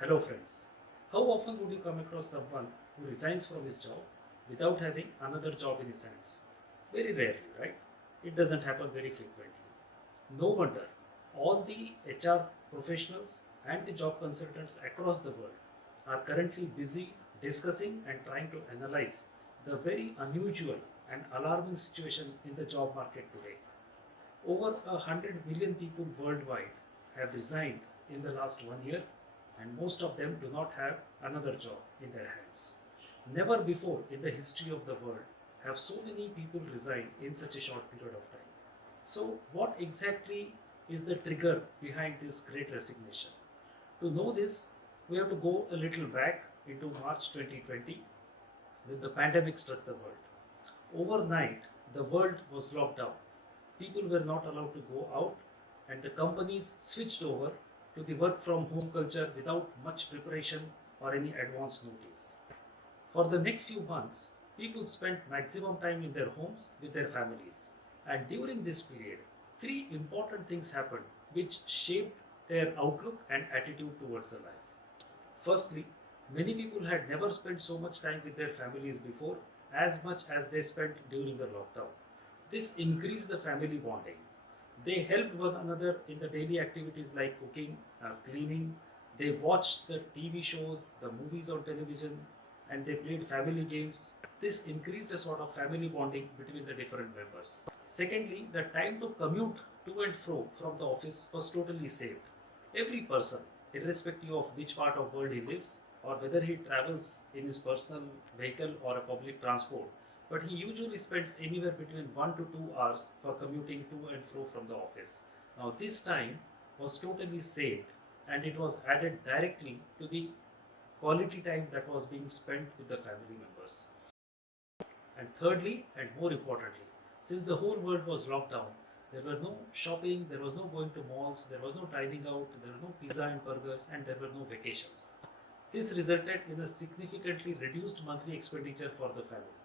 Hello, friends. How often would you come across someone who resigns from his job without having another job in his hands? Very rarely, right? It doesn't happen very frequently. No wonder all the HR professionals and the job consultants across the world are currently busy discussing and trying to analyze the very unusual and alarming situation in the job market today. Over 100 million people worldwide have resigned in the last 1 year, and most of them do not have another job in their hands. Never before in the history of the world have so many people resigned in such a short period of time. So, what exactly is the trigger behind this great resignation? To know this, we have to go a little back into March 2020 when the pandemic struck the world. Overnight, the world was locked down. People were not allowed to go out, and the companies switched over to the work from home culture without much preparation or any advance notice. For the next few months, people spent maximum time in their homes with their families. And during this period, three important things happened which shaped their outlook and attitude towards the life. Firstly, many people had never spent so much time with their families before as much as they spent during the lockdown. This increased the family bonding. They helped one another in the daily activities like cooking, cleaning. They watched the TV shows, the movies on television, and they played family games. This increased a sort of family bonding between the different members. Secondly, the time to commute to and fro from the office was totally saved. Every person, irrespective of which part of world he lives or whether he travels in his personal vehicle or a public transport, but he usually spends anywhere between 1 to 2 hours for commuting to and fro from the office. Now, this time was totally saved and it was added directly to the quality time that was being spent with the family members. And thirdly, and more importantly, since the whole world was locked down, there were no shopping, there was no going to malls, there was no dining out, there were no pizza and burgers, and there were no vacations. This resulted in a significantly reduced monthly expenditure for the family.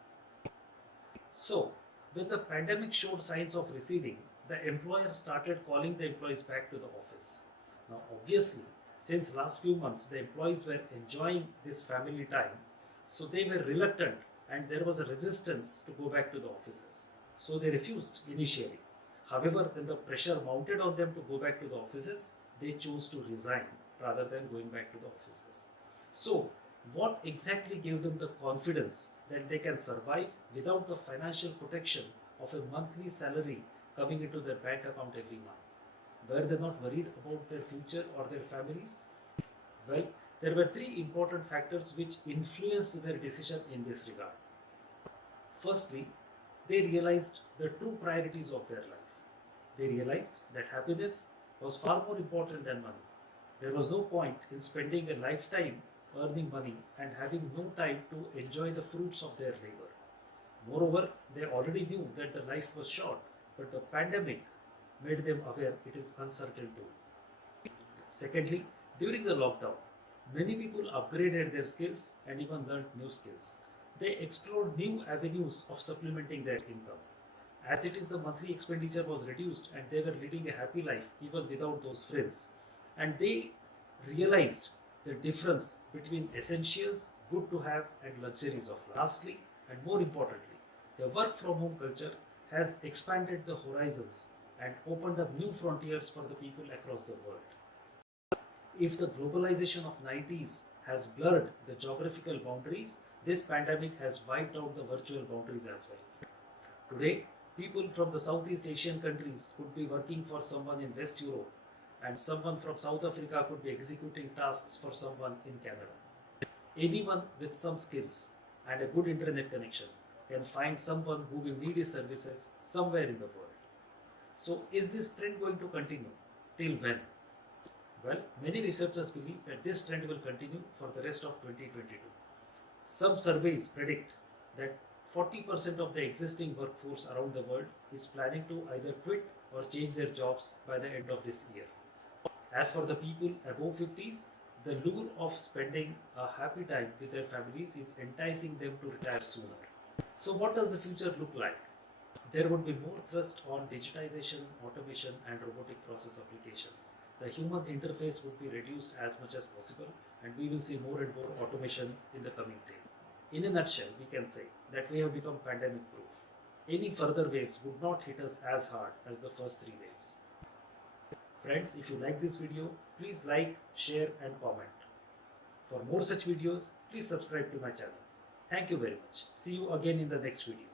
So, when the pandemic showed signs of receding, the employer started calling the employees back to the office. Now, obviously, since last few months the employees were enjoying this family time, so they were reluctant and there was a resistance to go back to the offices. So they refused initially. However, when the pressure mounted on them to go back to the offices, they chose to resign rather than going back to the offices. So, what exactly gave them the confidence that they can survive without the financial protection of a monthly salary coming into their bank account every month? Were they not worried about their future or their families? Well, there were three important factors which influenced their decision in this regard. Firstly, they realized the true priorities of their life. They realized that happiness was far more important than money. There was no point in spending a lifetime earning money and having no time to enjoy the fruits of their labor. Moreover, they already knew that the life was short, but the pandemic made them aware it is uncertain too. Secondly, during the lockdown, many people upgraded their skills and even learned new skills. They explored new avenues of supplementing their income. As it is, the monthly expenditure was reduced and they were leading a happy life even without those frills. And they realized the difference between essentials, good to have, and luxuries of life. Lastly, and more importantly, the work from home culture has expanded the horizons and opened up new frontiers for the people across the world. If the globalization of 90s has blurred the geographical boundaries, this pandemic has wiped out the virtual boundaries as well. Today, people from the Southeast Asian countries could be working for someone in West Europe, and someone from South Africa could be executing tasks for someone in Canada. Anyone with some skills and a good internet connection can find someone who will need his services somewhere in the world. So, is this trend going to continue? Till when? Well, many researchers believe that this trend will continue for the rest of 2022. Some surveys predict that 40% of the existing workforce around the world is planning to either quit or change their jobs by the end of this year. As for the people above 50s, the lure of spending a happy time with their families is enticing them to retire sooner. So, what does the future look like? There would be more thrust on digitization, automation, and robotic process applications. The human interface would be reduced as much as possible, and we will see more and more automation in the coming days. In a nutshell, we can say that we have become pandemic proof. Any further waves would not hit us as hard as the first three waves. Friends, if you like this video, please like, share and comment. For more such videos, please subscribe to my channel. Thank you very much. See you again in the next video.